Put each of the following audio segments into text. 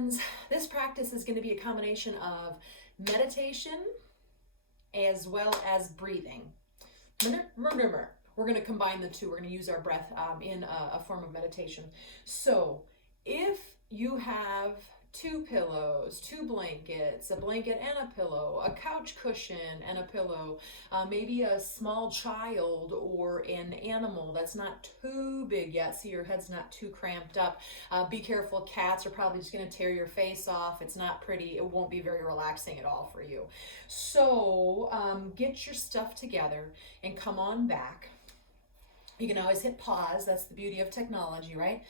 friends, this practice is going to be a combination of meditation as well as breathing. We're going to combine the two. We're going to use our breath in a form of meditation. So if you have 2 pillows, 2 blankets, a blanket and a pillow, a couch cushion and a pillow, maybe a small child or an animal that's not too big yet, so your head's not too cramped up. Be careful, cats are probably just going to tear your face off. It's not pretty. It won't be very relaxing at all for you. So get your stuff together and come on back. You can always hit pause. That's the beauty of technology, right?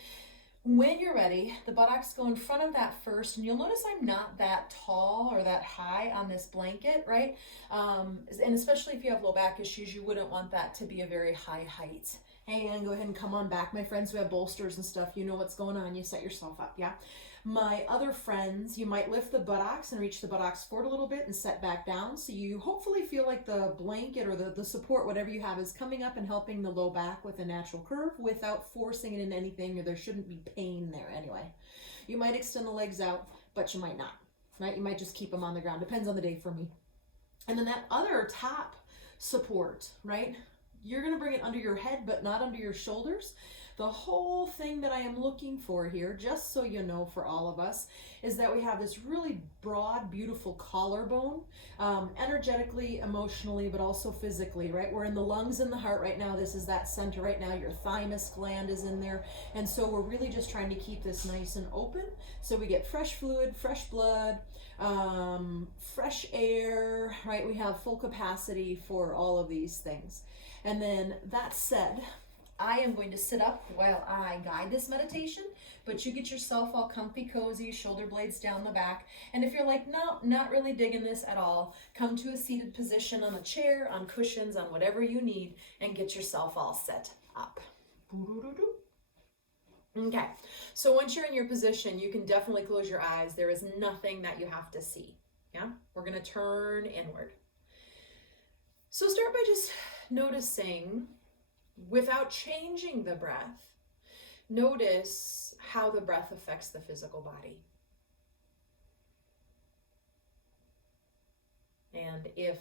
When you're ready, the buttocks go in front of that first, and you'll notice I'm not that tall or that high on this blanket, right? And especially if you have low back issues, you wouldn't want that to be a very high height. And go ahead and come on back. My friends who have bolsters and stuff, you know what's going on. You set yourself up, yeah? My other friends, you might lift the buttocks and reach the buttocks forward a little bit and set back down. So you hopefully feel like the blanket or the support, whatever you have, is coming up and helping the low back with a natural curve without forcing it in anything, or there shouldn't be pain there anyway. You might extend the legs out, but you might not, right? You might just keep them on the ground. Depends on the day for me. And then that other top support, right? You're going to bring it under your head, but not under your shoulders. The whole thing that I am looking for here, just so you know, for all of us, is that we have this really broad, beautiful collarbone, energetically, emotionally, but also physically, right? We're in the lungs and the heart right now. This is that center right now. Your thymus gland is in there. And so we're really just trying to keep this nice and open so we get fresh fluid, fresh blood, fresh air, right? We have full capacity for all of these things. And then that said, I am going to sit up while I guide this meditation, but you get yourself all comfy, cozy, shoulder blades down the back. And if you're like, no, not really digging this at all, come to a seated position on a chair, on cushions, on whatever you need, and get yourself all set up. Okay, so once you're in your position, you can definitely close your eyes. There is nothing that you have to see. Yeah, we're going to turn inward. So start by just noticing, without changing the breath, notice how the breath affects the physical body. And if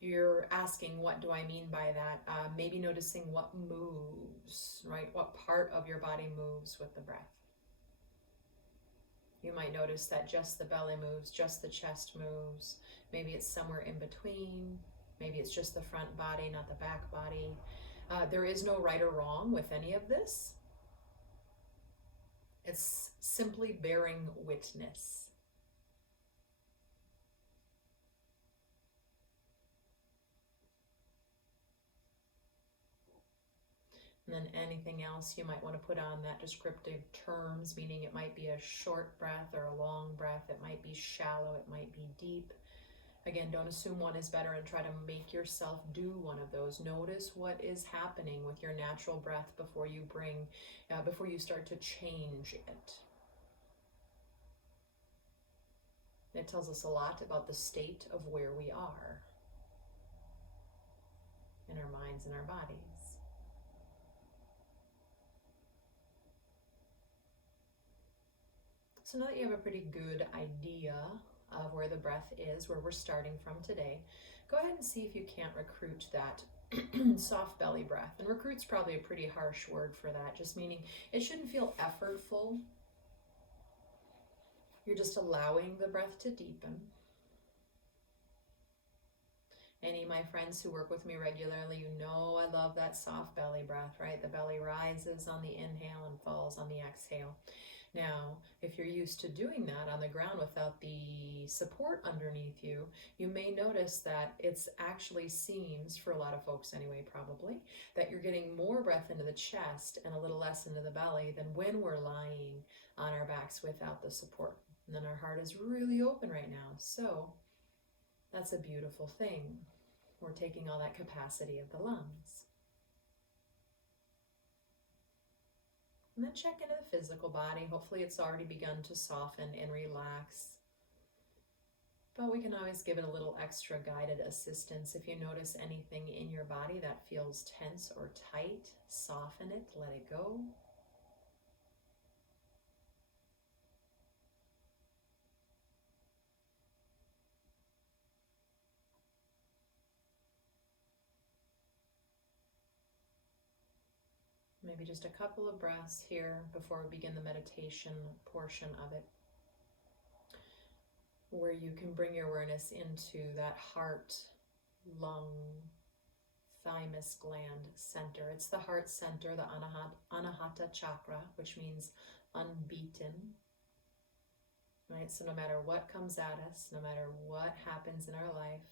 you're asking, what do I mean by that? Maybe noticing what moves, right? What part of your body moves with the breath. You might notice that just the belly moves, just the chest moves. Maybe it's somewhere in between. Maybe it's just the front body, not the back body. There is no right or wrong with any of this. It's simply bearing witness. And then anything else you might want to put on that descriptive terms, meaning it might be a short breath or a long breath. It might be shallow. It might be deep. Again, don't assume one is better and try to make yourself do one of those. Notice what is happening with your natural breath before you start to change it. It tells us a lot about the state of where we are in our minds and our bodies. So now that you have a pretty good idea of where the breath is, where we're starting from today, go ahead and see if you can't recruit that soft belly breath. And recruit's probably a pretty harsh word for that, just meaning it shouldn't feel effortful. You're just allowing the breath to deepen. Any of my friends who work with me regularly, you know I love that soft belly breath, right? The belly rises on the inhale and falls on the exhale. Now, if you're used to doing that on the ground without the support underneath you, you may notice that it's actually seems, for a lot of folks anyway probably, that you're getting more breath into the chest and a little less into the belly than when we're lying on our backs without the support. And then our heart is really open right now. So that's a beautiful thing. We're taking all that capacity of the lungs. And then check into the physical body. Hopefully it's already begun to soften and relax. But we can always give it a little extra guided assistance. If you notice anything in your body that feels tense or tight, soften it, let it go. Maybe just a couple of breaths here before we begin the meditation portion of it, where you can bring your awareness into that heart, lung, thymus gland center. It's the heart center, the Anahata chakra, which means unbeaten. Right? So no matter what comes at us, no matter what happens in our life,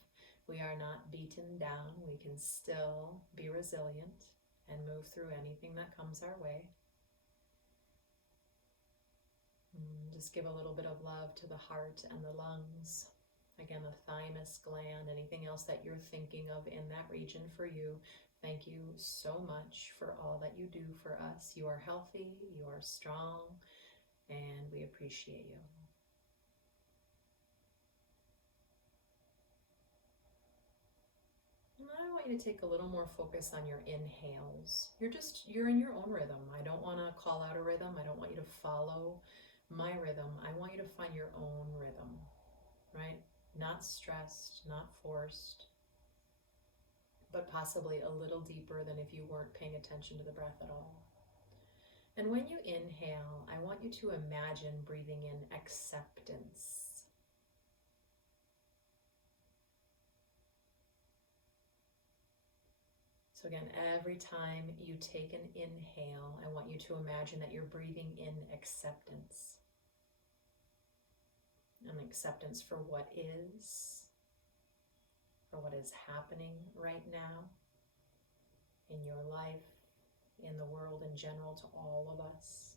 we are not beaten down. We can still be resilient and move through anything that comes our way. Just give a little bit of love to the heart and the lungs. Again, the thymus gland, anything else that you're thinking of in that region for you. Thank you so much for all that you do for us. You are healthy, you are strong, and we appreciate you. I want you to take a little more focus on your inhales. You're in your own rhythm. I don't want to call out a rhythm. I don't want you to follow my rhythm. I want you to find your own rhythm, right? Not stressed, not forced, but possibly a little deeper than if you weren't paying attention to the breath at all. And when you inhale, I want you to imagine breathing in acceptance. So again, every time you take an inhale, I want you to imagine that you're breathing in acceptance. An acceptance for what is, for what is happening right now in your life, in the world in general, to all of us.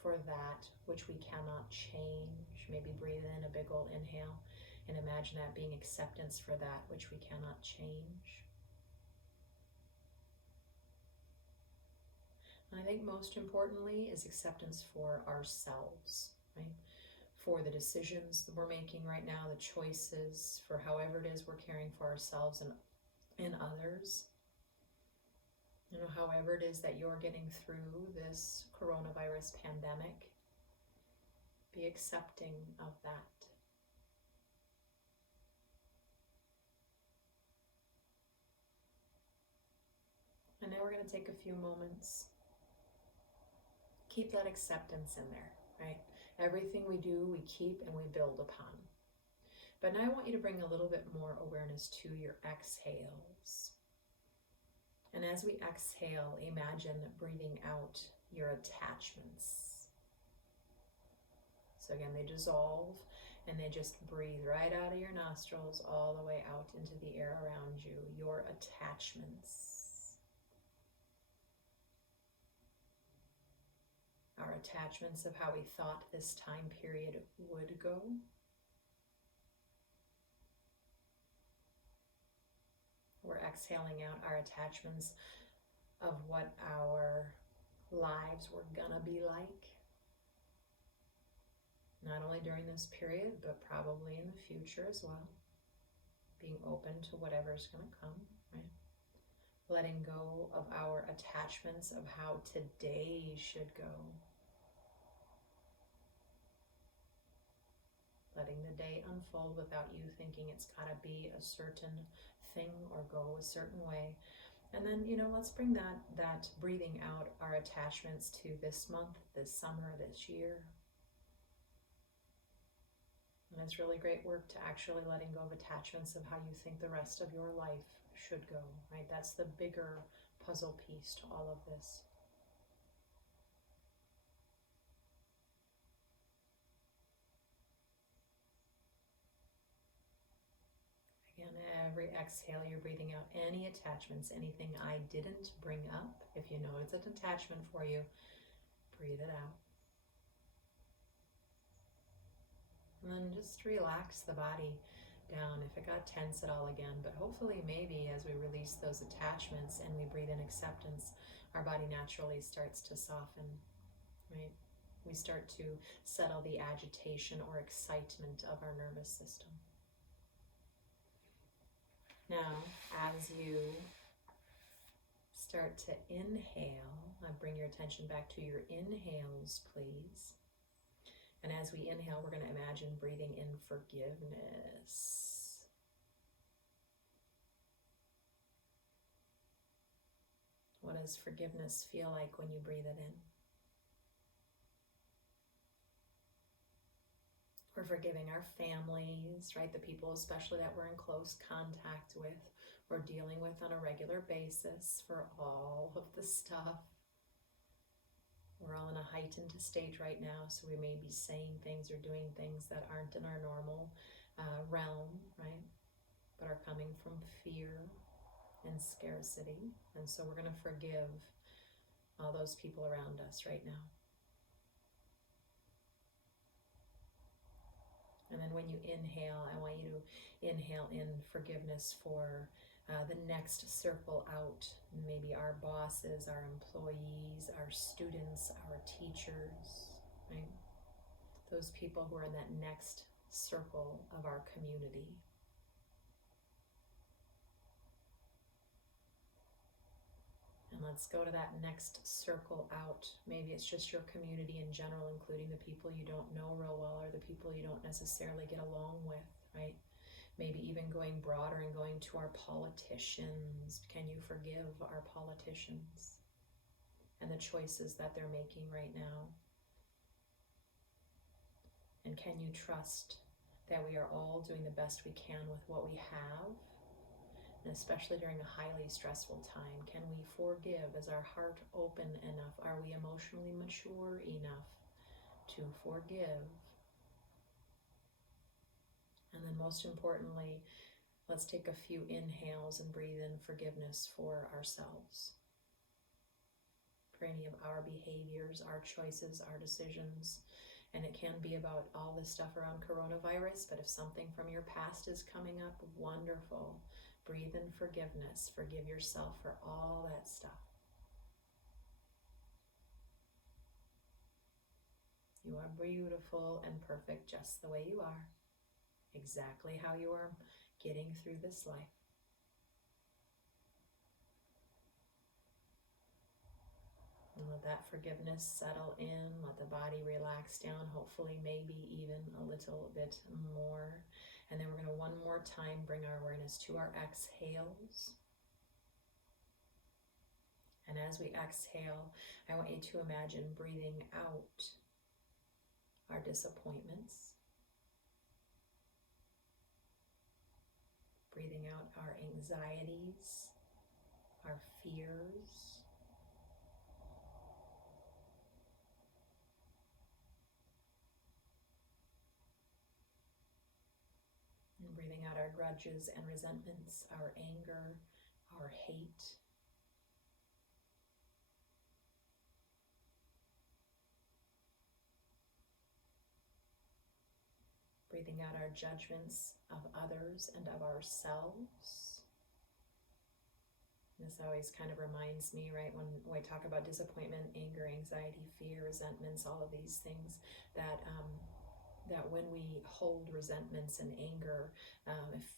For that which we cannot change, maybe breathe in a big old inhale and imagine that being acceptance for that which we cannot change. And I think most importantly is acceptance for ourselves, right? For the decisions that we're making right now, the choices, for however it is we're caring for ourselves and others. You know, however it is that you're getting through this coronavirus pandemic, be accepting of that. And now we're going to take a few moments. Keep that acceptance in there, right? Everything we do, we keep and we build upon. But now I want you to bring a little bit more awareness to your exhales. And as we exhale, imagine breathing out your attachments. So again, they dissolve and they just breathe right out of your nostrils all the way out into the air around you, your attachments. Our attachments of how we thought this time period would go. We're exhaling out our attachments of what our lives were gonna be like. Not only during this period, but probably in the future as well. Being open to whatever's gonna come, right? Letting go of our attachments of how today should go. Letting the day unfold without you thinking it's gotta be a certain thing or go a certain way. And then, you know, let's bring that breathing out our attachments to this month, this summer, this year. And it's really great work to actually letting go of attachments of how you think the rest of your life should go, right? That's the bigger puzzle piece to all of this. Again, every exhale, you're breathing out any attachments, anything I didn't bring up. If you know it's an attachment for you, breathe it out. And then just relax the body down if it got tense at all again. But hopefully maybe as we release those attachments and we breathe in acceptance, our body naturally starts to soften, right? We start to settle the agitation or excitement of our nervous system. Now, as you start to inhale, bring your attention back to your inhales, please. And as we inhale, we're going to imagine breathing in forgiveness. What does forgiveness feel like when you breathe it in? We're forgiving our families, right? The people especially that we're in close contact with, or dealing with on a regular basis for all of the stuff. We're all in a heightened state right now, so we may be saying things or doing things that aren't in our normal realm, right? But are coming from fear and scarcity. And so we're going to forgive all those people around us right now. And then when you inhale, I want you to inhale in forgiveness for the next circle out. Maybe our bosses, our employees, our students, our teachers, right? Those people who are in that next circle of our community. And let's go to that next circle out. Maybe it's just your community in general, including the people you don't know real well or the people you don't necessarily get along with, right? Maybe even going broader and going to our politicians. Can you forgive our politicians and the choices that they're making right now? And can you trust that we are all doing the best we can with what we have? And especially during a highly stressful time, can we forgive? Is our heart open enough? Are we emotionally mature enough to forgive? And then most importantly, let's take a few inhales and breathe in forgiveness for ourselves. For any of our behaviors, our choices, our decisions. And it can be about all this stuff around coronavirus, but if something from your past is coming up, wonderful. Breathe in forgiveness. Forgive yourself for all that stuff. You are beautiful and perfect just the way you are. Exactly how you are getting through this life. And let that forgiveness settle in. Let the body relax down, hopefully maybe even a little bit more. And then we're going to one more time bring our awareness to our exhales. And as we exhale, I want you to imagine breathing out our disappointments. Breathing out our anxieties, our fears. And breathing out our grudges and resentments, our anger, our hate. Breathing out our judgments of others and of ourselves. This always kind of reminds me, right, when we talk about disappointment, anger, anxiety, fear, resentments, all of these things, that when we hold resentments and anger,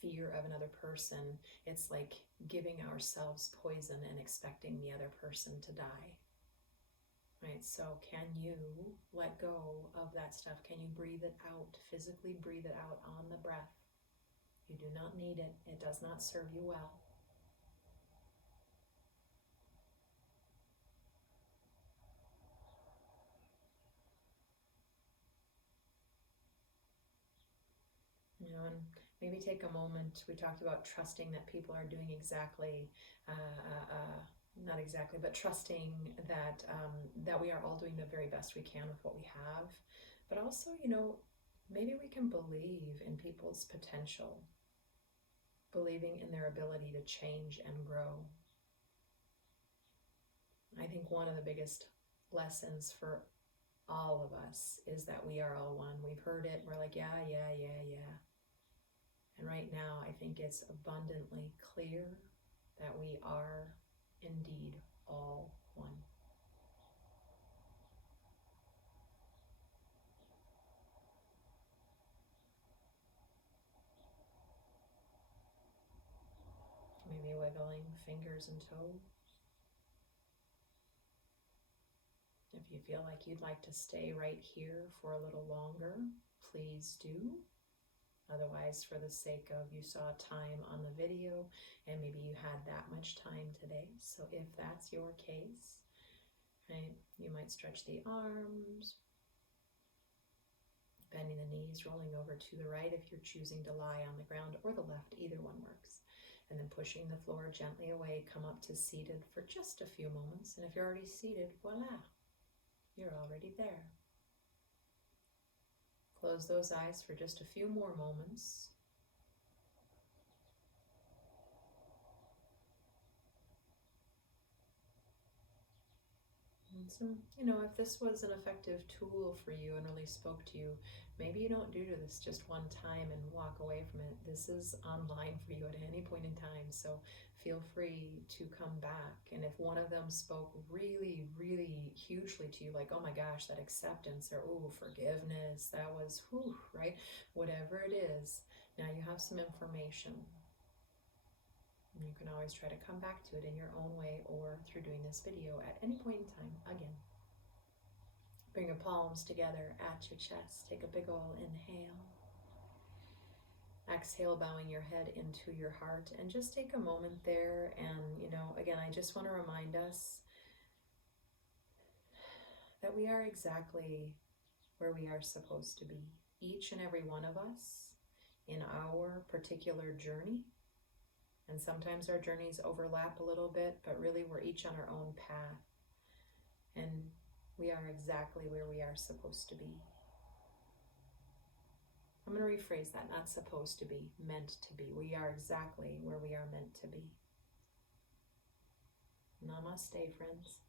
fear of another person, it's like giving ourselves poison and expecting the other person to die. Right, so can you let go of that stuff? Can you breathe it out, physically breathe it out on the breath? You do not need it. It does not serve you well. You know, and maybe take a moment. We talked about trusting that people are doing exactly, not exactly, but trusting that that we are all doing the very best we can with what we have. But also, you know, maybe we can believe in people's potential, believing in their ability to change and grow. I think one of the biggest lessons for all of us is that we are all one. We've heard it. We're like, yeah. And right now, I think it's abundantly clear that we are indeed all one. Maybe wiggling fingers and toes. If you feel like you'd like to stay right here for a little longer, please do. Otherwise, for the sake of you saw time on the video and maybe you had that much time today. So if that's your case, right, you might stretch the arms, bending the knees, rolling over to the right if you're choosing to lie on the ground, or the left, either one works. And then pushing the floor gently away, come up to seated for just a few moments. And if you're already seated, voila, you're already there. Close those eyes for just a few more moments. And so, if this was an effective tool for you and really spoke to you, maybe you don't do this just one time and walk away from it. This is online for you at any point in time, so feel free to come back. And if one of them spoke really, really hugely to you, like, oh my gosh, that acceptance, or oh, forgiveness, that was, whew, right? Whatever it is, now you have some information. And you can always try to come back to it in your own way or through doing this video at any point in time. Again, bring your palms together at your chest. Take a big ol' inhale. Exhale, bowing your head into your heart. And just take a moment there. And, again, I just want to remind us that we are exactly where we are supposed to be. Each and every one of us in our particular journey. And sometimes our journeys overlap a little bit, but really we're each on our own path. And we are exactly where we are supposed to be. I'm going to rephrase that, not supposed to be, meant to be. We are exactly where we are meant to be. Namaste, friends.